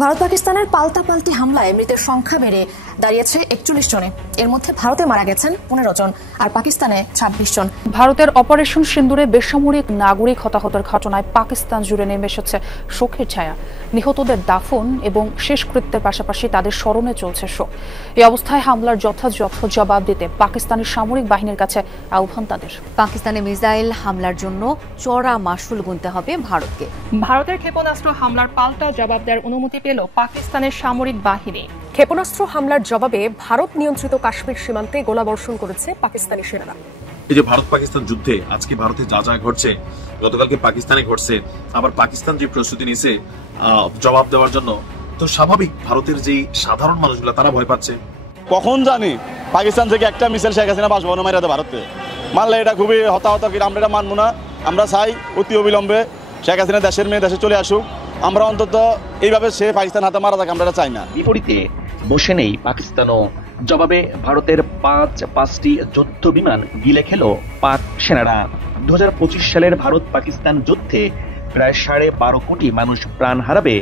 ভারত পাকিস্তানের পাল্টাপাল্টি হামলায় মৃতের সংখ্যা বেড়ে দাঁড়িয়েছে ৪১ জনে। এর মধ্যে ভারতে মারা গেছেন ১৫ জন আর পাকিস্তানে ২৬ জন। ভারতের অপারেশন সিন্দুরে বেসামরিক নাগরিক হতাহতের ঘটনায় পাকিস্তান জুড়ে নেমে এসেছে শোকের ছায়া। নিহতদের দাফন এবং শেষকৃত্যের পাশাপাশি তাদের স্মরণে চলছে শোক। এই অবস্থায় হামলার যথাযথ জবাব দিতে পাকিস্তানের সামরিক বাহিনীর কাছে আহ্বান তাদের। পাকিস্তানে মিসাইল হামলার জন্য চড়া মাশুল গুনতে হবে ভারতকে। ভারতের ক্ষেপণাস্ত্র হামলার পাল্টা জবাব দেওয়ার অনুমতি পেল পাকিস্তানের সামরিক বাহিনী। ক্ষেপণাস্ত্র হামলার জবাবে ভারত নিয়ন্ত্রিত কাশ্মীর সীমান্তে গোলাবর্ষণ করেছে পাকিস্তানি সেনারা। এই যে ভারত পাকিস্তান যুদ্ধে আজকে ভারতে যা যা ঘটছে, গতকালকে পাকিস্তানে ঘটছে, আবার পাকিস্তান যে প্রস্তুতি নিছে জবাব দেওয়ার জন্য, তো স্বাভাবিক ভারতের যে সাধারণ মানুষগুলো তারা ভয় পাচ্ছে। কখন জানি পাকিস্তান থেকে একটা মিসাইল শেখ হাসিনা বাসভবনে মাইরাতে ভারতে মানলে এটা খুবই হতাহত, আমরা এটা মানবো না। আমরা চাই অতি অবিলম্বে শেখ হাসিনা দেশের মেয়ে দেশে চলে আসুক। আমরা অন্তত এইভাবে সে পাকিস্তান হাতে মারা থাকে আমরা চাই না। বিপরীতে বসে নেই পাকিস্তানও। জবাবে ভারতের পাঁচটি যুদ্ধ বিমান গিলে খেল পাক সেনারা। 2025 সালের ভারত পাকিস্তান যুদ্ধে প্রায় 12.5 কোটি মানুষ প্রাণ হারাবে,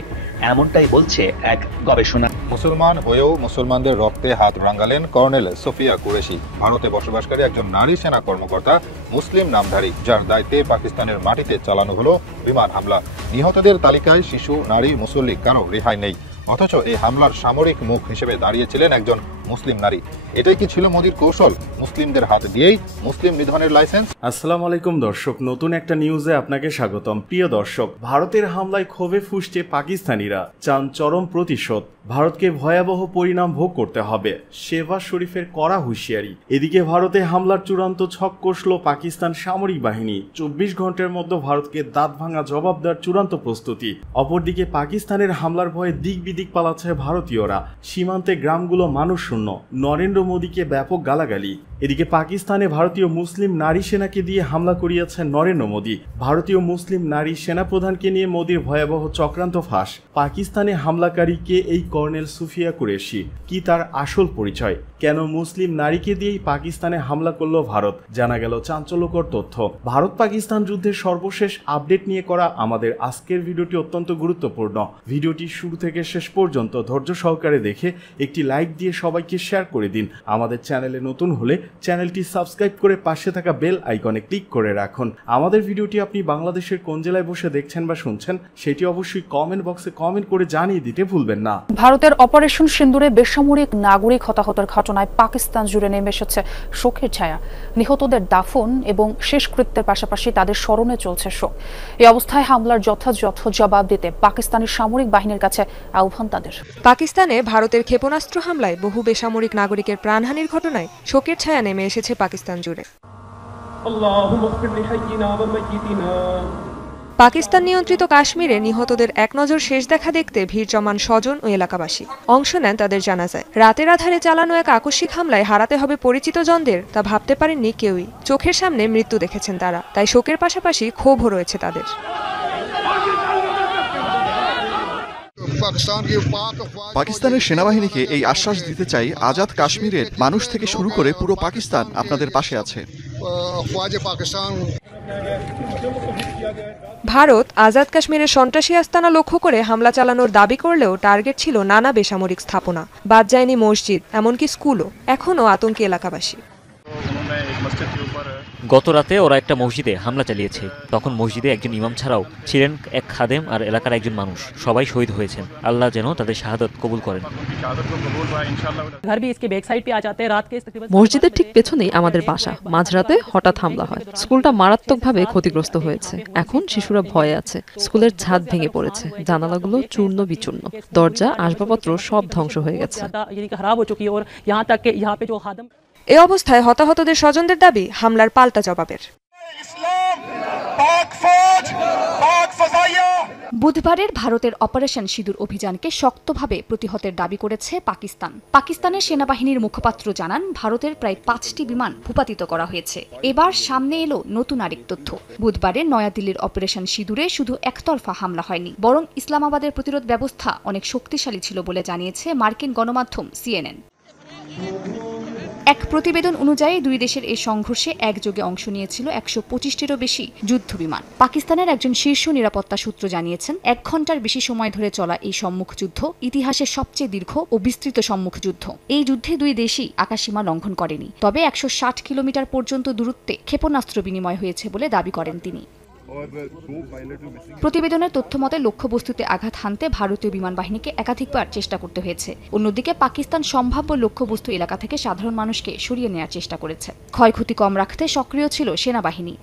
এমনটাই বলছে এক গবেষণা। মুসলমান হয়েও মুসলমানদের রক্তে হাত রাঙালেন কর্নেল সোফিয়া কুরেশি, ভারতে বসবাসকারী একজন নারী সেনা কর্মকর্তা, মুসলিম নামধারী, যার দায়িত্বে পাকিস্তানের মাটিতে চালানো হলো বিমান হামলা। নিহতদের তালিকায় শিশু, নারী, মুসল্লি কারো রেহাই নেই। অথচ এই হামলার সামরিক মুখ হিসেবে দাঁড়িয়েছিলেন একজন মুসলিম নারী। এটাই কি ছিল মোদির কৌশল? মুসলিমদের হাত দিয়েই মুসলিম নিধনের লাইসেন্স? আসসালামু আলাইকুম দর্শক, নতুন একটা নিউজে আপনাকে স্বাগতম। প্রিয় দর্শক, ভারতের হামলায় ক্ষোভে ফুঁসছে পাকিস্তানিরা, চান চরম প্রতিশোধ। ভারতকে ভয়াবহ পরিণাম ভোগ করতে হবে, শেহবাজ শরীফের কড়া হুঁশিয়ারি। এদিকে ভারতে হামলার চূড়ান্ত ছক কষল পাকিস্তান সামরিক বাহিনী। 24 ঘন্টার মধ্যে ভারতকে দাঁত ভাঙা জবাব দেওয়ার চূড়ান্ত প্রস্তুতি। অপরদিকে পাকিস্তানের হামলার ভয়ে দিক বিদিক পালাচ্ছে ভারতীয়রা। সীমান্তে গ্রামগুলো মানুষ শূন্য, নরেন্দ্র মোদীকে ব্যাপক গালাগালি। এদিকে পাকিস্তানে ভারতীয় মুসলিম নারী সেনাকে দিয়ে হামলা করিয়েছেন নরেন্দ্র মোদী। ভারতীয় মুসলিম নারী সেনাপ্রধানকে নিয়ে মোদীর ভয়াবহ চক্রান্ত ফাঁস। পাকিস্তানে হামলাকারীকে এই কর্নেল সুফিয়া কুরেশি, কি তার আসল পরিচয়? কেন মুসলিম নারীকে দিয়েই পাকিস্তানে হামলা করলো ভারত? জানা গেল চাঞ্চল্যকর তথ্য। ভারত পাকিস্তান যুদ্ধের সর্বশেষ আপডেট নিয়ে করা আমাদের আজকের ভিডিওটি অত্যন্ত গুরুত্বপূর্ণ। ভিডিওটি শুরু থেকে শেষ পর্যন্ত ধৈর্য সহকারে দেখে একটি লাইক দিয়ে সবাইকে শেয়ার করে দিন। আমাদের চ্যানেলে নতুন হলে চ্যানেলটি সাবস্ক্রাইব করে পাশে থাকা বেল আইকনে ক্লিক করে রাখুন। আমাদের ভিডিওটি আপনি বাংলাদেশের কোন জেলায় বসে দেখছেন বা শুনছেন সেটি অবশ্যই কমেন্ট বক্সে কমেন্ট করে জানিয়ে দিতে ভুলবেন না। ভারতের অপারেশন সিন্দুরে বেসামরিক নাগরিক হতাহতের ঘটনায় পাকিস্তান জুড়ে নেমে এসেছে শোকের ছায়া। নিহতদের দাফন এবং শেষকৃত্যের পাশাপাশি তাদের স্মরণে চলছে শোক। এই অবস্থায় হামলার যথাযথ জবাব দিতে পাকিস্তানের সামরিক বাহিনীর কাছে আহ্বান তাদের। পাকিস্তানে ভারতের ক্ষেপণাস্ত্র হামলায় বহু বেসামরিক নাগরিকের প্রাণহানির ঘটনায় শোকের ছায়া নেমে এসেছে পাকিস্তান জুড়ে। পাকিস্তান নিয়ন্ত্রিত কাশ্মীরে নিহতদের এক নজর শেষ দেখা দেখতে ভিড় জমান স্বজন ও এলাকাবাসী। অংশ নেন তাদের জানাজায়। রাতের আধারে চালানো এক আকস্মিক হামলায় হারাতে হবে পরিচিত জনদের, তা ভাবতে পারেননি কেউই। চোখের সামনে মৃত্যু দেখেছেন তারা, তাই শোকের পাশাপাশি ক্ষোভও রয়েছে তাদের। পাকিস্তানের সেনাবাহিনীকে এই আশ্বাস দিতে চাই, আজাদ কাশ্মীরের মানুষ থেকে শুরু করে পুরো পাকিস্তান আপনাদের পাশে আছে। ভারত আজাদ কাশ্মীরের সন্ত্রাসী আস্তানা লক্ষ্য করে হামলা চালানোর দাবি করলেও টার্গেট ছিল নানা বেসামরিক স্থাপনা, বাদ যায়নি মসজিদ, এমনকি স্কুলও। এখনও আতঙ্কে এলাকাবাসী। গত রাতে ওরা একটা মসজিদে হামলা চালিয়েছে। তখন মসজিদে একজন ইমাম ছাড়াও ছিলেন এক খাদেম আর এলাকার একজন মানুষ। সবাই শহীদ হয়েছেন। আল্লাহ যেন তাদের শাহাদাত কবুল করেন। মসজিদের ঠিক পেছনেই আমাদের বাসা। মাঝরাতে হঠাৎ হামলা হয়। স্কুলটা মারাত্মকভাবে ক্ষতিগ্রস্ত হয়েছে। এখন শিশুরা ভয়ে আছে। স্কুলের ছাদ ভেঙে পড়েছে, জানালাগুলো চূর্ণ বিচূর্ণ, দরজা আসবাবপত্র সব ধ্বংস হয়ে গেছে। এ অবস্থায় হতাহতদের স্বজনদের দাবি হামলার পাল্টা জবাবের। বুধবারের ভারতের অপারেশন সিঁদুর অভিযানকে শক্তভাবে প্রতিহতের দাবি করেছে পাকিস্তান। পাকিস্তানের সেনাবাহিনীর মুখপাত্র জানান, ভারতের প্রায় 5টি বিমান ভূপাতিত করা হয়েছে। এবার সামনে এলো নতুন আরেক তথ্য। বুধবারে নয়াদিল্লির অপারেশন সিঁদুরে শুধু একতরফা হামলা হয়নি, বরং ইসলামাবাদের প্রতিরোধ ব্যবস্থা অনেক শক্তিশালী ছিল বলে জানিয়েছে মার্কিন গণমাধ্যম CNN। এক প্রতিবেদন অনুযায়ী দুই দেশের এই সংঘর্ষে একযোগে অংশ নিয়েছিল 125টিরও বেশি যুদ্ধ বিমান। পাকিস্তানের একজন শীর্ষ নিরাপত্তা সূত্র জানিয়েছেন, 1 ঘন্টার বেশি সময় ধরে চলা এই সম্মুখ যুদ্ধ ইতিহাসের সবচেয়ে দীর্ঘ ও বিস্তৃত সম্মুখ যুদ্ধ। এই যুদ্ধে দুই দেশই আকাশসীমা লঙ্ঘন করেনি, তবে 160 কিলোমিটার পর্যন্ত দূরত্বে ক্ষেপণাস্ত্র বিনিময় হয়েছে বলে দাবি করেন তিনি। প্রতিবেদনের তথ্য মতে লক্ষ্যবস্তুতে আঘাত হানতে ভারতীয় বিমান বাহিনীকে একাধিকবার চেষ্টা করতে হয়েছে। অন্যদিকে পাকিস্তান সম্ভাব্য লক্ষ্যবস্তু এলাকা থেকে সাধারণ মানুষকে সরিয়ে নেওয়ার চেষ্টা করেছে। ক্ষয়ক্ষতি কম রাখতে সক্রিয় ছিল সেনাবাহিনী।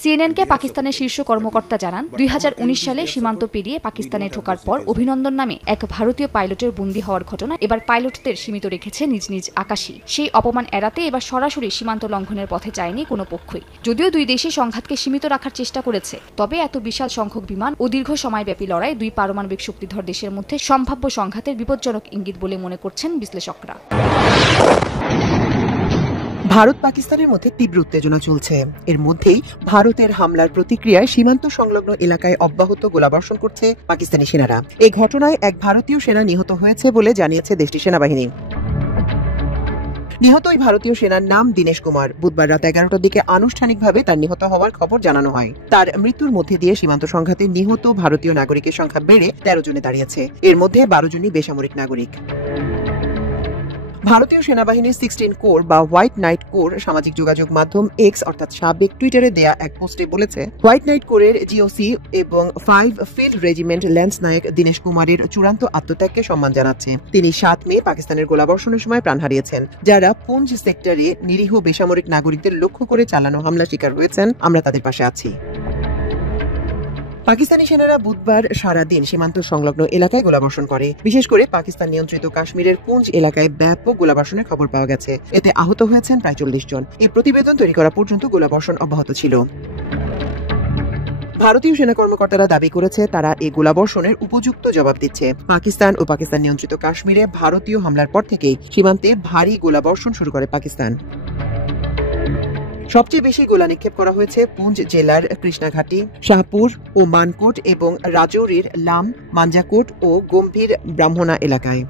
সিএনএনকে পাকিস্তানের শীর্ষ কর্মকর্তা জানান, 2019 সালে সীমান্ত পেরিয়ে পাকিস্তানে ঢোকার পর অভিনন্দন নামে এক ভারতীয় পাইলটের বন্দী হওয়ার ঘটনা এবার পাইলটদের সীমিত রেখেছে নিজ নিজ আকাশে। সেই অপমান এড়াতে এবার সরাসরি সীমান্ত লঙ্ঘনের পথে যায়নি কোনো পক্ষই। যদিও দুই দেশে সংঘাতকে সীমিত রাখার চেষ্টা করেছে, তবে এত বিশাল সংখ্যক বিমান ও দীর্ঘ সময়ব্যাপী লড়াই দুই পারমাণবিক শক্তিধর দেশের মধ্যে সম্ভাব্য সংঘাতের বিপজ্জনক ইঙ্গিত বলে মনে করছেন বিশ্লেষকরা। ভারত পাকিস্তানের মধ্যে তীব্র উত্তেজনা চলছে। এর মধ্যেই ভারতের হামলার প্রতিক্রিয়ায় সীমান্ত সংলগ্ন এলাকায় অব্যাহত গোলাবর্ষণ করছে পাকিস্তানি সেনারা। এই ঘটনায় এক ভারতীয় সেনা নিহত হয়েছে বলে জানিয়েছে দেশটির সেনাবাহিনী। নিহত ওই ভারতীয় সেনার নাম দীনেশ কুমার। বুধবার রাত 11টার দিকে আনুষ্ঠানিকভাবে তার নিহত হওয়ার খবর জানানো হয়। তার মৃত্যুর মধ্যে দিয়ে সীমান্ত সংঘাতে নিহত ভারতীয় নাগরিকের সংখ্যা বেড়ে 13 জনে দাঁড়িয়েছে। এর মধ্যে 12 জনই বেসামরিক নাগরিক। ভারতীয় সেনাবাহিনীর 16 কোর বা হোয়াইট নাইট কোর সামাজিক যোগাযোগ মাধ্যম এক্স অর্থাৎ সাবেক টুইটারে দেয়া এক পোস্টে বলেছে, হোয়াইট নাইট কোরের জিওসি এবং 5 ফিল্ড রেজিমেন্ট ল্যান্স নায়ক দীনেশ কুমারের চূড়ান্ত আত্মত্যাগকে সম্মান জানাচ্ছে। তিনি 7 মে পাকিস্তানের গোলাবর্ষণের সময় প্রাণ হারিয়েছেন। যারা পুঞ্জ সেক্টরে নিরীহ বেসামরিক নাগরিকদের লক্ষ্য করে চালানো হামলা শিকার হয়েছেন, আমরা তাদের পাশে আছি। পাকিস্তানি সেনারা বুধবার সারাদিন সীমান্ত সংলগ্ন এলাকায় গোলাবর্ষণ করে। বিশেষ করে পাকিস্তান নিয়ন্ত্রিত কাশ্মীরের পুঞ্জ এলাকায় ব্যাপক গোলাবর্ষণের খবর পাওয়া গেছে। এতে আহত হয়েছেন প্রায় 40 জন। এই প্রতিবেদন তৈরি করা পর্যন্ত গোলাবর্ষণ অব্যাহত ছিল। ভারতীয় সেনা কর্মকর্তারা দাবি করেছে, তারা এই গোলাবর্ষণের উপযুক্ত জবাব দিচ্ছে। পাকিস্তান ও পাকিস্তান নিয়ন্ত্রিত কাশ্মীরে ভারতীয় হামলার পর থেকেই সীমান্তে ভারী গোলাবর্ষণ শুরু করে পাকিস্তান। সবচেয়ে বেশি গোলা নিক্ষেপ করা হয়েছে পুঞ্জ জেলার কৃষ্ণাঘাটি, শাহপুর ও মানকোট এবং রাজৌরির লাম, মাঞ্জাকোট ও গম্ভীর ব্রাহ্মণা এলাকায়।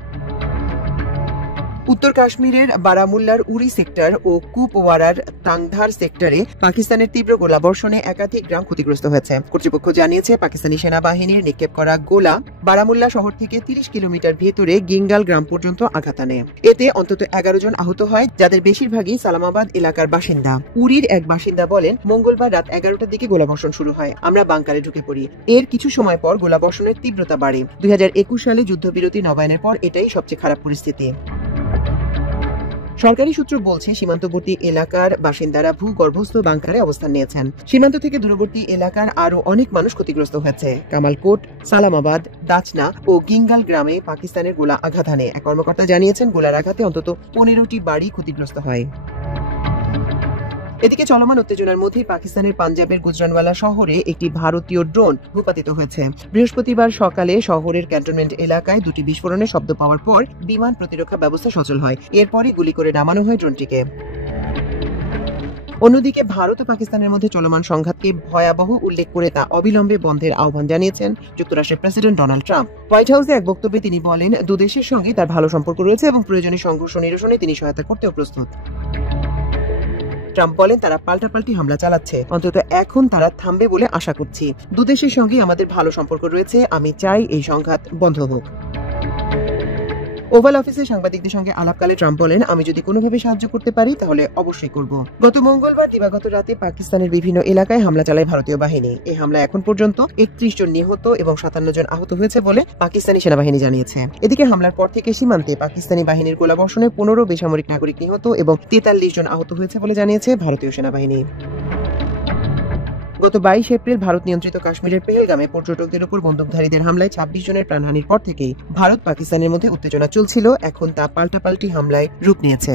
উত্তর কাশ্মীরের বারামুল্লার উরি সেক্টর ও কুপওয়ারার তাংধার সেক্টরে পাকিস্তানের তীব্র গোলাবর্ষণে একাধিক গ্রাম ক্ষতিগ্রস্ত হয়েছে। কর্তৃপক্ষ জানিয়েছে, পাকিস্তানি সেনাবাহিনীর নিক্ষেপ করা গোলা বারামুল্লা শহর থেকে 30 কিলোমিটার ভেতরে গিঙ্গাল গ্রাম পর্যন্ত আঘাত আনে। এতে অন্তত 11 জন আহত হয়, যাদের বেশিরভাগই সালামাবাদ এলাকার বাসিন্দা। উরির এক বাসিন্দা বলেন, মঙ্গলবার রাত 11টার দিকে গোলাবর্ষণ শুরু হয়। আমরা বাংকারে ঢুকে পড়ি। এর কিছু সময় পর গোলাবর্ষণের তীব্রতা বাড়ে। 2021 সালে যুদ্ধবিরতি নবায়নের পর এটাই সবচেয়ে খারাপ পরিস্থিতি। সরকারি সূত্র বলছে, সীমান্তবর্তী এলাকার বাসিন্দারা ভূগর্ভস্থ বাংকারে অবস্থান নিয়েছেন। সীমান্ত থেকে দূরবর্তী এলাকার আরো অনেক মানুষ ক্ষতিগ্রস্ত হয়েছে। কামালকোট, সালামাবাদ, দাচনা ও গিঙ্গাল গ্রামে পাকিস্তানের গোলা আঘাত হানে। এক কর্মকর্তা জানিয়েছেন, গোলার আঘাতে অন্তত 15টি বাড়ি ক্ষতিগ্রস্ত হয়। এদিকে চলমান উত্তেজনার মধ্যে পাকিস্তানের পাঞ্জাবের গুজরানওয়ালা শহরে একটি ভারতীয় ড্রোন ভূপাতিত হয়েছে। বৃহস্পতিবার সকালে শহরের ক্যান্টনমেন্ট এলাকায় 2টি বিস্ফোরণের শব্দ পাওয়ার পর বিমান প্রতিরক্ষা ব্যবস্থা সচল হয়। এরপরই গুলি করে নামানো হয় ড্রোনটিকে। অন্যদিকে ভারত ও পাকিস্তানের মধ্যে চলমান সংঘাতকে ভয়াবহ উল্লেখ করে তা অবিলম্বে বন্ধের আহ্বান জানিয়েছেন যুক্তরাষ্ট্রের প্রেসিডেন্ট ডোনাল্ড ট্রাম্প। হোয়াইট হাউসে এক বক্তব্যে তিনি বলেন, দুদেশের সঙ্গে তার ভালো সম্পর্ক রয়েছে এবং প্রয়োজনে সংঘর্ষ নিরসনে তিনি সহায়তা করতেও প্রস্তুত। ট্রাম্প বলেন, তারা পাল্টাপাল্টি হামলা চালাচ্ছে, অন্তত এখন তারা থামবে বলে আশা করছি। দুদেশের সঙ্গে আমাদের ভালো সম্পর্ক রয়েছে, আমি চাই এই সংঘাত বন্ধ হোক। ওভাল অফিসে সাংবাদিকদের সঙ্গে আলাপকালে ট্রাম্প বলেন, আমি যদি কোনোভাবে সাহায্য করতে পারি তাহলে অবশ্যই করব। গত মঙ্গলবার দিবাগত রাতে পাকিস্তানের বিভিন্ন এলাকায় হামলা চালায় ভারতীয় বাহিনী। এই হামলায় এখন পর্যন্ত 31 জন নিহত এবং 57 জন আহত হয়েছে বলে পাকিস্তানি সেনাবাহিনী জানিয়েছে। এদিকে হামলার পর থেকে সীমান্তে পাকিস্তানি বাহিনীর গোলাবর্ষণে 15 বেসামরিক নাগরিক নিহত এবং 43 জন আহত হয়েছে বলে জানিয়েছে ভারতীয় সেনাবাহিনী। গত 22 এপ্রিল ভারত নিয়ন্ত্রিত কাশ্মীরের পেহেলগামে পর্যটকদের উপর বন্দুকধারীদের হামলায় 26 জনের প্রাণহানির পর থেকেই ভারত পাকিস্তানের মধ্যে উত্তেজনা চলছিল। এখন তা পাল্টাপাল্টি হামলায় রূপ নিয়েছে।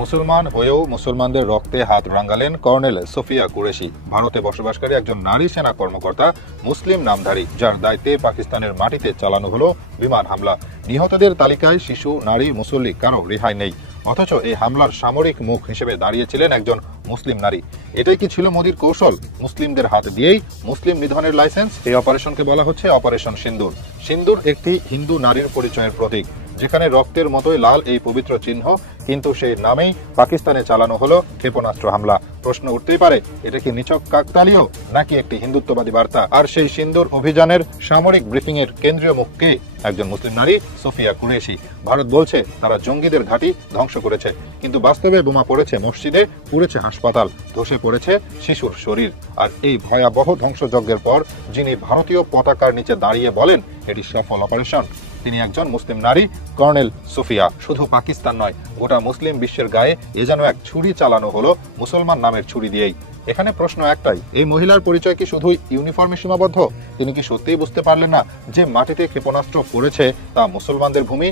মুসলমান হয়েও মুসলমানদের রক্তে হাত রাঙালেন কর্নেল সোফিয়া কুরেশি, ভারতে বসবাসকারী একজন নারী সেনা কর্মকর্তা, মুসলিম নামধারী, যার দায়িত্বে পাকিস্তানের মাটিতে চালানো হলো বিমান হামলা। নিহতদের তালিকায় শিশু, নারী, মুসল্লি কারো রেহাই নেই। অথচ এই হামলার সামরিক মুখ হিসেবে দাঁড়িয়েছিলেন একজন মুসলিম নারী। এটাই কি ছিল মোদির কৌশল? মুসলিমদের হাত দিয়েই মুসলিম নিধনের লাইসেন্স। এই অপারেশনকে বলা হচ্ছে অপারেশন সিন্দুর। সিন্দুর একটি হিন্দু নারীর পরিচয়ের প্রতীক। যেখানে রক্তের মতোই লাল এই পবিত্র চিহ্ন, কিন্তু সেই নামেই পাকিস্তানে চালানো হলো ক্ষেপণাস্ত্র হামলা। প্রশ্ন উঠতেই পারে, এটা কি নিছক কাকতালীয় নাকি একটি হিন্দুত্ববাদী বার্তা? আর সেই সিন্দুর অভিযানের সামরিক ব্রিফিং এর কেন্দ্রীয় মুখ কে? একজন মুসলিম নারী, সোফিয়া কুরেশি। ভারত বলছে তারা জঙ্গিদের ঘাঁটি ধ্বংস করেছে, কিন্তু বাস্তবে বোমা পড়েছে মসজিদে, পুড়েছে হাসপাতাল, ধসে পড়েছে শিশুর শরীর। আর এই ভয়াবহ ধ্বংসযজ্ঞের পর যিনি ভারতীয় পতাকার নিচে দাঁড়িয়ে বলেন এটি সফল অপারেশন, তিনি একজন মুসলিম নারী, কর্নেল সোফিয়া। শুধু পাকিস্তান নয়, গোটা মুসলিম বিশ্বের গায়ে এ যেন এক ছুরি চালানো হলো মুসলমান নামের ছুরি দিয়েই। এখানে প্রশ্ন একটাই, এই মহিলার পরিচয় কি শুধুই ইউনিফর্মে সীমাবদ্ধ? তিনি কি সত্যিই বুঝতে পারলেন না যে মাটিতে ক্ষেপণাস্ত্র পড়েছে তা মুসলমানদের ভূমি,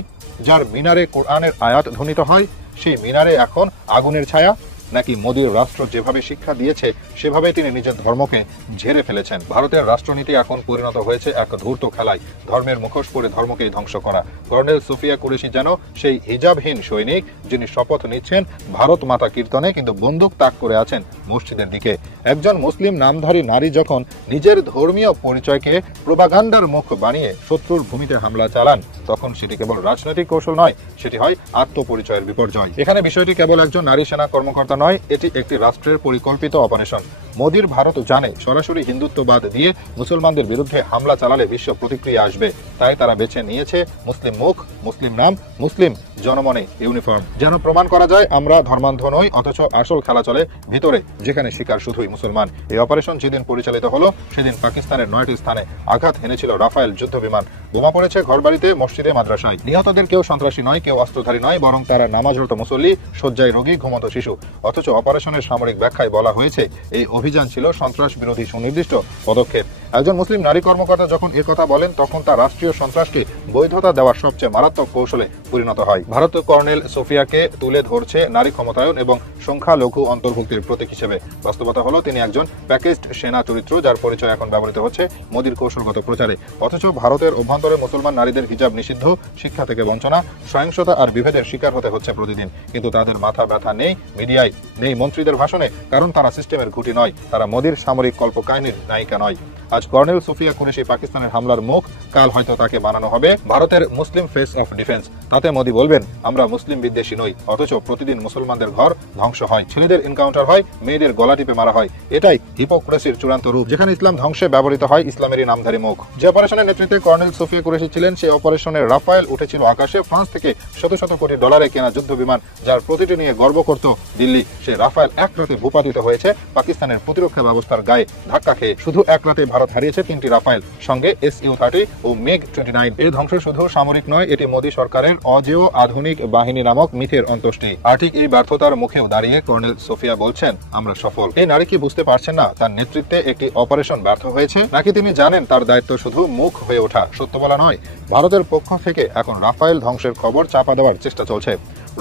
যার মিনারে কোরআনের আয়াত ধ্বনিত হয়, সেই মিনারে এখন আগুনের ছায়া? নাকি মোদীর রাষ্ট্র যেভাবে শিক্ষা দিয়েছে সেভাবে তিনি নিজের ধর্মকে ঝেড়ে ফেলেছেন? ভারতের রাষ্ট্রনীতি এখন পরিণত হয়েছে এক ধূর্ত খেলায়, ধর্মের মুখোশ পরে ধর্মকেই ধ্বংস করা। কর্নেল সোফিয়া কুরেশি যেন সেই হিজাবহীন সৈনিক যিনি শপথ নিচ্ছেন ভারত মাতা কীর্তনে, কিন্তু বন্দুক তাক করে আছেন মসজিদের দিকে। একজন মুসলিম নামধারী নারী যখন নিজের ধর্মীয় পরিচয়কে প্রোপাগান্ডার মুখ বানিয়ে শত্রুর ভূমিতে হামলা চালান, তখন সেটি কেবল রাজনৈতিক কৌশল নয়, সেটি হয় আত্মপরিচয়ের বিপর্যয়। এখানে বিষয়টি কেবল একজন নারী সেনা কর্মকর্তা নয়, এটি একটি রাষ্ট্রের পরিকল্পিত অপারেশন। মোদীর ভারত জানে সরাসরি হিন্দুত্ববাদ দিয়ে মুসলমানদের বিরুদ্ধে হামলা চালালে বিশ্ব প্রতিক্রিয়া আসবে, তাই তারা বেছে নিয়েছে মুসলিম মুখ, মুসলিম নাম, মুসলিম জনমনে ইউনিফর্ম, যেন প্রমাণ করা যায় আমরা ধর্মান্ধ নই, অথচ আসল খেলা চলে ভিতরে, যেখানে শিকার শুধুই মুসলমান। এই অপারেশন যেদিন পরিচালিত হলো সেদিন পাকিস্তানের 9টি স্থানে আঘাত হেনেছিল রাফায়েল যুদ্ধ বিমান। বোমা পড়েছে ঘরবাড়িতে, মসজিদে, মাদ্রাসায়। নিহতদের কেউ সন্ত্রাসী নয়, কেউ অস্ত্রধারী নয়, বরং তারা নামাজরত মুসল্লি, শয্যায় রোগী, ঘুমন্ত শিশু। অথচ অপারেশনের সামরিক ব্যাখ্যায় বলা হয়েছে এই অভিযান ছিল সন্ত্রাস বিরোধী সুনির্দিষ্ট পদক্ষেপ। একজন মুসলিম নারী কর্মকর্তা যখন এ কথা বলেন, তখন তা রাষ্ট্রীয় সন্ত্রাসকে বৈধতা দেওয়ার সবচেয়ে মারাত্মক কৌশলে পরিণত হয়। ভারত কর্নেল সোফিয়াকে তুলে ধরছে নারী ক্ষমতায়ন এবং সংখ্যালঘু অন্তর্ভুক্তির প্রতীক হিসেবে। বাস্তবতা হলো তিনি একজন প্যাকেজড সেনা চরিত্র, যার পরিচয় এখন ব্যবহৃত হচ্ছে মোদীর কৌশলগত প্রচারে। অথচ ভারতের অভ্যন্তরে মুসলমান নারীদের হিজাব নিষিদ্ধ, শিক্ষা থেকে বঞ্চনা, সহিংসতা আর বিভেদের শিকার হতে হচ্ছে প্রতিদিন। কিন্তু তাদের মাথা ব্যথা নেই মিডিয়ায়, নেই মন্ত্রীদের ভাষণে, কারণ তারা সিস্টেমের ঘুঁটি নয়, তারা মোদীর সামরিক কল্পকাহিনীর নায়িকা নয়। আজ কর্নেল সোফিয়া কুরেশি পাকিস্তানের হামলার মুখ, কাল হয়তো তাকে বানানো হবে ভারতের মুসলিম ফেস অফ ডিফেন্স। তাতে মোদী বলবেন আমরা মুসলিম বিদ্বেষী নই, অথচ প্রতিদিন মুসলমানদের ঘর ধ্বংস হয়, ছেলেদের এনকাউন্টার হয়, মেয়েদের গলা টিপে মারা হয়। এটাই হিপোক্রেসির চূড়ান্ত রূপ, যেখানে ইসলাম ধ্বংসে ব্যবহৃত হয় ইসলামেরই নামধারী মুখ। যে অপারেশনের নেতৃত্বে কর্নেল সোফিয়া কুরেশি ছিলেন, সেই অপারেশনের রাফায়েল উঠেছিল আকাশে। ফ্রান্স থেকে শত শত কোটি ডলারে কেনা যুদ্ধ বিমান, যার প্রতিটি নিয়ে গর্ব করত দিল্লি, সেই রাফায়েল এক রাতে ভূপাতিত হয়েছে পাকিস্তানের প্রতিরক্ষা ব্যবস্থার গায়ে ধাক্কা খেয়ে। শুধু এক রাতে ভারত হারিয়েছে 3টি রাফায়েল, সঙ্গে SU-30 ও MiG-29। এই ধ্বংস শুধু সামরিক নয়, এটি মোদী সরকারের অজেয় আধুনিক বাহিনী নামক মিথের অন্ত্যেষ্টি। আর ঠিক এই ব্যর্থতার মুখেও দাঁড়িয়ে কর্নেল সোফিয়া বলছেন আমরা সফল। এই নারী কি বুঝতে পারছেন না তার নেতৃত্বে একটি অপারেশন ব্যর্থ হয়েছে? নাকি তিনি জানেন তার দায়িত্ব শুধু মুখ হয়ে ওঠা, সত্য বলা নয়? ভারতের পক্ষ থেকে এখন রাফায়েল ধ্বংসের খবর চাপা দেওয়ার চেষ্টা চলছে।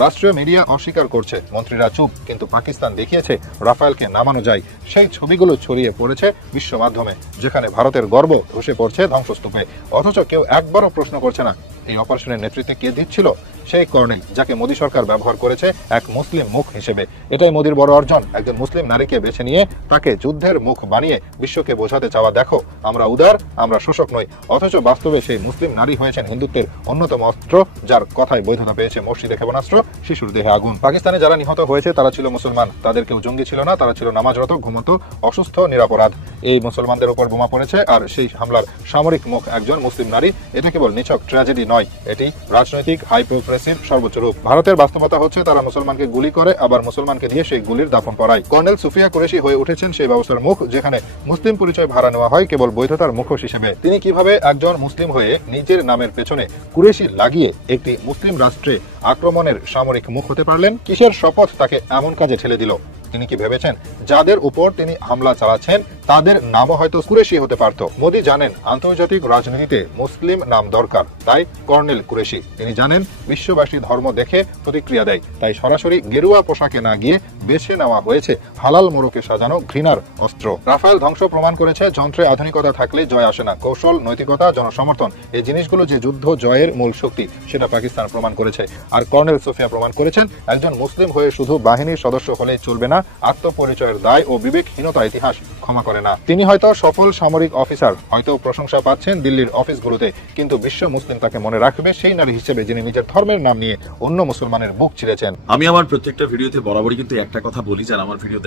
রাষ্ট্রীয় মিডিয়া অস্বীকার করছে, মন্ত্রীরা চুপ, কিন্তু পাকিস্তান দেখিয়েছে রাফায়েলকে নামানো যায়। সেই ছবিগুলো ছড়িয়ে পড়েছে বিশ্ব মাধ্যমে, যেখানে ভারতের গর্ব ধসে পড়ছে ধ্বংসস্তূপে। অথচ কেউ একবারও প্রশ্ন করছে না এই অপারেশনের নেতৃত্বে কে দিচ্ছিল? সেই কর্নেল, যাকে মোদী সরকার ব্যবহার করেছে এক মুসলিম মুখ হিসেবে। এটাই মোদীর বড় অর্জন, একজন মুসলিম নারীকে বেছে নিয়ে তাকে যুদ্ধের মুখ বানিয়ে বিশ্বকে বোঝাতে চাওয়া, দেখো আমরা উদার, আমরা শোষক নই। অথচ বাস্তবে সেই মুসলিম নারী হয়েছেন হিন্দুত্বের অন্যতম অস্ত্র, যার কথায় বৈধতা পেয়েছে মসজিদে ক্ষেপণাস্ত্র, শিশুর দেহে আগুন। পাকিস্তানে যারা নিহত হয়েছে তারা ছিল মুসলমান, তাদের কেউ জঙ্গি ছিল না, তারা ছিল নামাজরত, ঘুমন্ত, অসুস্থ, নিরাপরাধ। এই মুসলমানদের উপর বোমা পড়েছে, আর সেই হামলার সামরিক মুখ একজন মুসলিম নারী। এটা কেবল নিছক ট্র্যাজেডি নয়, এটি রাজনৈতিক হাইপোক্রেসির সর্বোচ্চ রূপ। ভারতের বাস্তবতা হচ্ছে তারা মুসলমানকে গুলি করে, আবার মুসলমানকে দিয়ে সেই গুলির দাফন করায়। কর্নেল সোফিয়া কুরেশি হয়ে উঠেছেন সেই ব্যবস্থার মুখ, যেখানে মুসলিম পরিচয় ভাড়া নেওয়া হয় কেবল বৈধতার মুখোশ হিসেবে। তিনি কিভাবে একজন মুসলিম হয়ে নিজের নামের পেছনে কুরেশি লাগিয়ে একটি মুসলিম রাষ্ট্রে আক্রমণের সামরিক মুখ হতে পারলেন? কিসের শপথ তাকে এমন কাজে ঠেলে দিল? তিনি কি ভেবেছেন যাদের উপর তিনি হামলা চালাচ্ছেন তাদের নামও হয়তো কুরেশি হতে পারত? মোদী জানেন আন্তর্জাতিক রাজনীতিতে মুসলিম নাম দরকার, তাই কর্নেল কুরেশি। তিনি জানেন বিশ্ববাসী ধর্ম দেখে প্রতিক্রিয়া দেয়, তাই সরাসরি গেরুয়া পোশাকে না গিয়ে বেছে নেওয়া হয়েছে হালাল মোড়কে সাজানো ঘৃণার অস্ত্র। রাফায়েল ধ্বংস প্রমাণ করেছে যন্ত্রে আধুনিকতা থাকলে জয় আসে না, কৌশল, নৈতিকতা, জনসমর্থন, এই জিনিসগুলো যে যুদ্ধ জয়ের মূল শক্তি, সেটা পাকিস্তান প্রমাণ করেছে। আর কর্নেল সোফিয়া প্রমাণ করেছেন একজন মুসলিম হয়ে শুধু বাহিনীর সদস্য হলেই চলবে না, আত্মপরিচয়ের দায় ও বিবেকহীনতা ইতিহাস ক্ষমা করে পারে না। তিনি হয়তো সফল সামরিক অফিসার, হয়তো প্রশংসা পাচ্ছেন দিল্লির অফিসগুলোতে, কিন্তু বিশ্ব মুসলিম তাকে মনে রাখবে সেই নারী হিসেবে যিনি নিজের ধর্মের নাম নিয়ে অন্য মুসলমানের বুক ছিঁড়েছেন। আমি আমার প্রত্যেকটা ভিডিওতে বরাবরই কিন্তু একটা কথা বলি, যারা আমার ভিডিও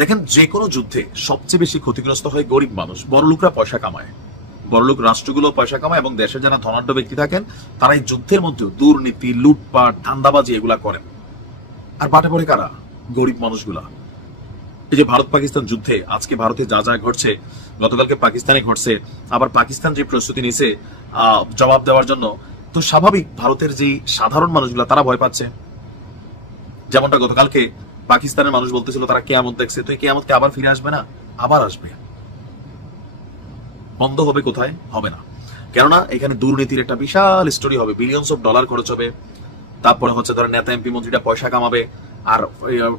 দেখেন যে কোনো যুদ্ধে সবচেয়ে বেশি ক্ষতিগ্রস্ত হয় গরিব মানুষ। বড়লোকরা পয়সা কামায়, বড়লোক রাষ্ট্রগুলো পয়সা কামায়, এবং দেশের যারা ধনাঢ্য ব্যক্তি থাকেন তারা এই যুদ্ধের মধ্যে দুর্নীতি, লুটপাট, ধান্দাবাজি এগুলা করেন। আর বাটে পড়ে কারা? গরিব মানুষগুলা। এই যে ভারত পাকিস্তান যুদ্ধে আজকে ভারতে যা যা ঘটছে, গতকালকে পাকিস্তানে ঘটছে, আবার পাকিস্তান যে প্রস্তুতি নিছে জবাব দেওয়ার জন্য, তো স্বাভাবিক ভারতের যে সাধারণ মানুষগুলা তারা ভয় পাচ্ছে। যেমনটা গতকালকে পাকিস্তানের মানুষ বলতেছিল তারা কিয়ামত দেখছে, তো এই কিয়ামতকে আবার ফিরে আসবে না? আবার আসবে। বন্ধ হবে কোথায়? হবে না। কেননা এখানে দুর্নীতির একটা বিশাল স্টোরি হবে, বিলিয়নস অফ ডলার খরচ হবে। তারপরে হচ্ছে ধরেন নেতা এমপি মন্ত্রীরা পয়সা কামাবে, আর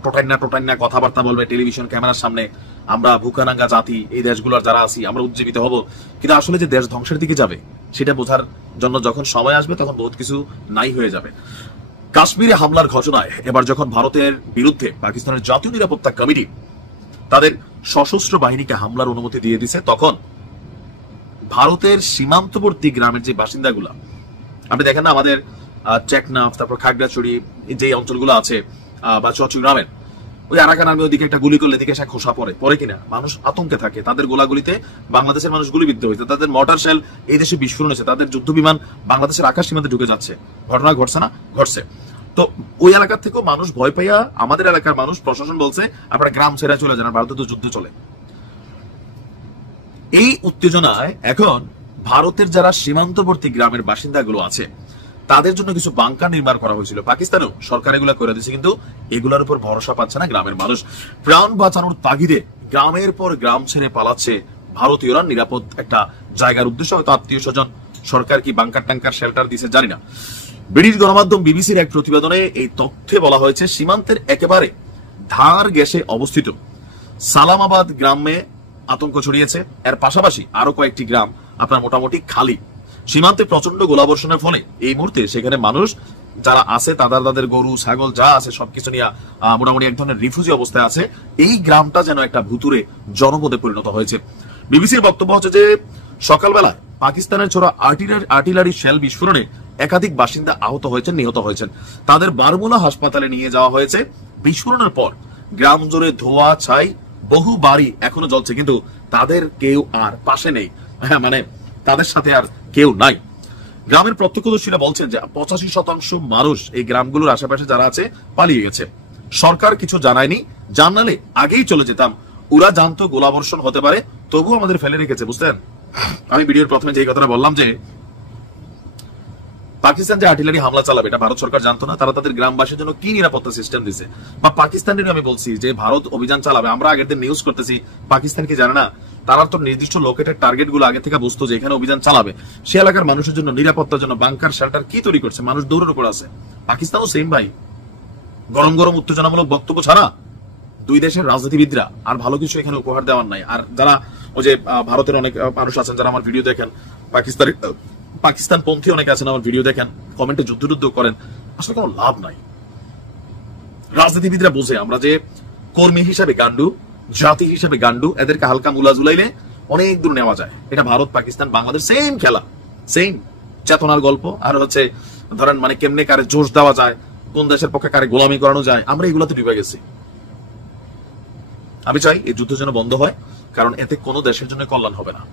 টোটাইনা কথাবার্তা বলবে টেলিভিশন ক্যামেরার সামনে, আমরা ভুকানাঙ্গা জাতি, এই দেশগুলোর যারা আছি আমরা উজ্জীবিত হব। কিন্তু আসলে যে দেশ ধ্বংসের দিকে যাবে সেটা বোঝার জন্য যখন সময় আসবে তখন বহুত কিছু নাই হয়ে যাবে। কাশ্মীরে হামলার ঘটনায় এবার যখন ভারতের বিরুদ্ধে পাকিস্তানের জাতীয় নিরাপত্তা কমিটি তাদের সশস্ত্র বাহিনীকে হামলার অনুমতি দিয়ে দিছে, তখন ভারতের সীমান্তবর্তী গ্রামের যে বাসিন্দাগুলা, আপনি দেখেন না আমাদের টেকনাফ, তারপর খাগড়াছড়ি যে অঞ্চলগুলো আছে, বা চট্টগ্রামের ওই আরাকান আর্মি ওইদিকে একটা গুলি করলে দিকে সে খোসা পড়ে কিনা, মানুষ আতঙ্কে থাকে। তাদের গোলাগুলিতে বাংলাদেশের মানুষ গুলিবিদ্ধ হয়েছে, তাদের মর্টার শেল এই দেশে বিস্ফোরণ হয়েছে, তাদের যুদ্ধ বিমান বাংলাদেশের আকাশ সীমাতে ঢুকে যাচ্ছে। ঘটনা ঘটছে না? ঘটছে। তো ওই এলাকার থেকেও মানুষ ভয় পাইয়া, আমাদের এলাকার মানুষ, প্রশাসন বলছে আপনারা গ্রাম ছেড়ে চলে যান, ভারতে তো যুদ্ধ চলে। এই উত্তেজনায় এখন ভারতের যারা সীমান্তবর্তী গ্রামের বাসিন্দাগুলো আছে তাদের জন্য কিছু বাংকার নির্মাণ করা হয়েছিল। পাকিস্তানেও সরকার এগুলা করে দিয়েছে, কিন্তু এগুলোর উপর ভরসা পাচ্ছে না গ্রামের মানুষ। প্রাণ বাঁচানোর তাগিদে গ্রামের পর গ্রাম ছেড়ে পালাচ্ছে ভারতীয়রা নিরাপদ একটা জায়গার উদ্দেশ্যে। হয়তো আত্মীয় স্বজন, সরকার কি বাংকার টাঙ্কার শেল্টার দিছে জানি না। ব্রিটিশ গণমাধ্যম বিবিসির এক প্রতিবেদনে এই তথ্যে বলা হয়েছে, সীমান্তের একেবারে ধার গ্যাসে অবস্থিত সালামাবাদ গ্রামে আতঙ্ক ছড়িয়েছে। এর পাশাপাশি আরো কয়েকটি গ্রাম আপনার মোটামুটি খালি। সীমান্তে প্রচন্ড গোলাবর্ষণের ফলে এই মুহূর্তে সেখানে মানুষ যারা আছে তাদের গরু ছাগল যা আছে সবকিছু নিয়ে মোটামুটি এক ধরনের রিফিউজি অবস্থায় আছে। এই গ্রামটা যেন একটা ভুতুরে জনপদে পরিণত হয়েছে। বিবিসির বক্তব্য হচ্ছে যে সকালবেলা পাকিস্তানের ছোড়া আর্টিলারি শেল বিস্ফোরণে একাধিক বাসিন্দা আহত হয়েছেন, নিহত হয়েছেন। তাদের বারমুলা হাসপাতালে নিয়ে যাওয়া হয়েছে। বিস্ফোরণের পর গ্রাম জুড়ে ধোঁয়া ছাই, বহু বাড়ি এখনো জ্বলছে, কিন্তু তাদের কেউ আর পাশে নেই, মানে তাদের সাথে আর কেউ নাই। গ্রামের প্রত্যক্ষদর্শীরা বলছেন যে 85% মানুষ এই গ্রামগুলোর আশেপাশে যারা আছে পালিয়ে গেছে। সরকার কিছু জানায়নি, জানালে আগেই চলে যেতাম। ওরা জানতো গোলাবর্ষণ হতে পারে, তবুও আমাদের ফেলে রেখেছে। বুঝলেন, আমি ভিডিওর প্রথমে যে কথাটা বললাম যে পাকিস্তান যে আর্টিলারি হামলা চালাবে এটা ভারত সরকার জানতো না। তারা তাদের গ্রামবাসীর জন্য কি নিরাপত্তা সিস্টেম দিছে, বা পাকিস্তানের আমি বলছি যে ভারত অভিযান চালাবে, আমরা আগের দিন নিউজ করতেছি, পাকিস্তান কি জানে না? তারা তো নির্দিষ্ট লোকেটেড টার্গেট গুলো আগে থেকে বুঝতো যে এখানে অভিযান চালাবে। সে এলাকার মানুষের জন্য নিরাপত্তার জন্য বাংকার শেল্টার কি তৈরি করছে, মানুষ দৌড়ের উপর আছে। পাকিস্তানও সেম ভাই, গরম গরম উত্তেজনামূলক বক্তব্য ছাড়া দুই দেশের রাজনীতিবিদরা আর ভালো কিছু এখানে উপহার দেওয়ার নাই। আর যারা ওই যে ভারতের অনেক মানুষ আছেন যারা আমার ভিডিও দেখেন, পাকিস্তান পন্থী অনেক আছেন আমার ভিডিও দেখেন, কমেন্টে যুদ্ধ করেন, আসলে কোনো লাভ নাই। রাজনীতিবিদরা বোঝে আমরা যে কর্মী হিসাবে গান্ডু, জাতি হিসেবে গান্ডু, এদেরকে হালকা মুলা জুলাইলে অনেক দূর নেওয়া যায়। এটা ভারত পাকিস্তান বাংলাদেশ সেম খেলা, সেম চেতনার গল্প। আর হচ্ছে ধরেন মানে কেমনে কারে জোশ দেওয়া যায়, কোন দেশের পক্ষে কারে গোলামি করানো যায়, আমরা এগুলাতে ডুবে গেছি। আমি চাই এই যুদ্ধ যেন বন্ধ হয়, কারণ এতে কোনো দেশের জন্য কল্যাণ হবে না।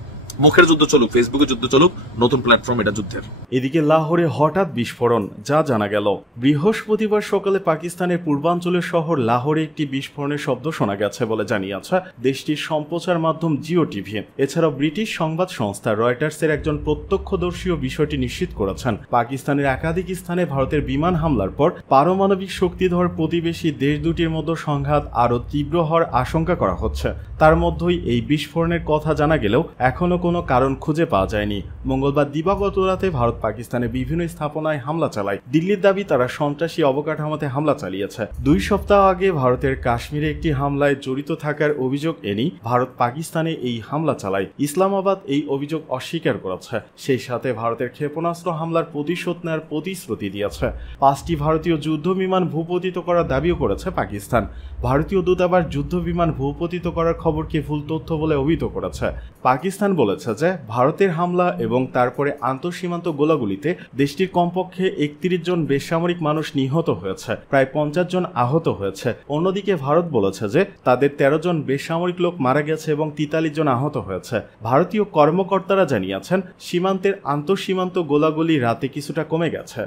মুখের যুদ্ধ চলুক, ফেসবুকে যুদ্ধ চলুক, নতুন প্ল্যাটফর্ম এটা যুদ্ধের। এদিকে লাহোরে হঠাৎ বিস্ফোরণ, যা জানা গেল। বৃহস্পতিবার সকালে পাকিস্তানের পূর্বাঞ্চলের শহর লাহোরে একটি বিস্ফোরণের শব্দ শোনা গেছে বলে জানিয়েছে দেশটির সম্প্রচার মাধ্যম জিও টিভি। এছাড়াও ব্রিটিশ সংবাদ সংস্থা রয়টার্সের একজন প্রত্যক্ষদর্শীও বিষয়টি নিশ্চিত করেছেন। পাকিস্তানের একাধিক স্থানে ভারতের বিমান হামলার পর পারমাণবিক শক্তিধর প্রতিবেশী দেশ দুটির মধ্যে সংঘাত আরও তীব্র হওয়ার আশঙ্কা করা হচ্ছে। তার মধ্যেই এই বিস্ফোরণের কথা জানা গেলেও এখনো কোনো কারণ খুঁজে পাওয়া যায়নি। মঙ্গলবার দিবাগত রাতে ভারত পাকিস্তানের বিভিন্ন স্থাপনায় হামলা চালায়। দিল্লির দাবি তারা সন্ত্রাসী অবকাঠামোতে হামলা চালিয়েছে। 2 সপ্তাহ আগে ভারতের কাশ্মীরে একটি হামলায় জড়িত থাকার অভিযোগ এনে ভারত পাকিস্তানে এই হামলা চালায়। ইসলামাবাদ এই অভিযোগ অস্বীকার করেছে। সেই সাথে ভারতের ক্ষেপণাস্ত্র হামলার প্রতিশোধ নেওয়ার প্রতিশ্রুতি দিয়েছে। 5টি ভারতীয় যুদ্ধ বিমান ভূপতিত করার দাবিও করেছে পাকিস্তান। ভারতীয় দূতাবাস যুদ্ধ বিমান ভূপতিত করার খবরকে ভুল তথ্য বলে অভিহিত করেছে। পাকিস্তান বলেছে যে ভারতের হামলা এবং তারপরে আন্তঃসীমান্ত গোলাগুলিতে দেশটির কমপক্ষে ৩১ জন বেসামরিক মানুষ নিহত হয়েছে, প্রায় ৫০ জন আহত হয়েছে। অন্যদিকে ভারত বলেছে যে তাদের ১৩ জন বেসামরিক লোক মারা গেছে এবং ৪৩ জন আহত হয়েছে। ভারতীয় কর্মকর্তারা জানিয়েছেন সীমান্তের আন্তঃসীমান্ত গোলাগুলি রাতে কিছুটা কমে গেছে।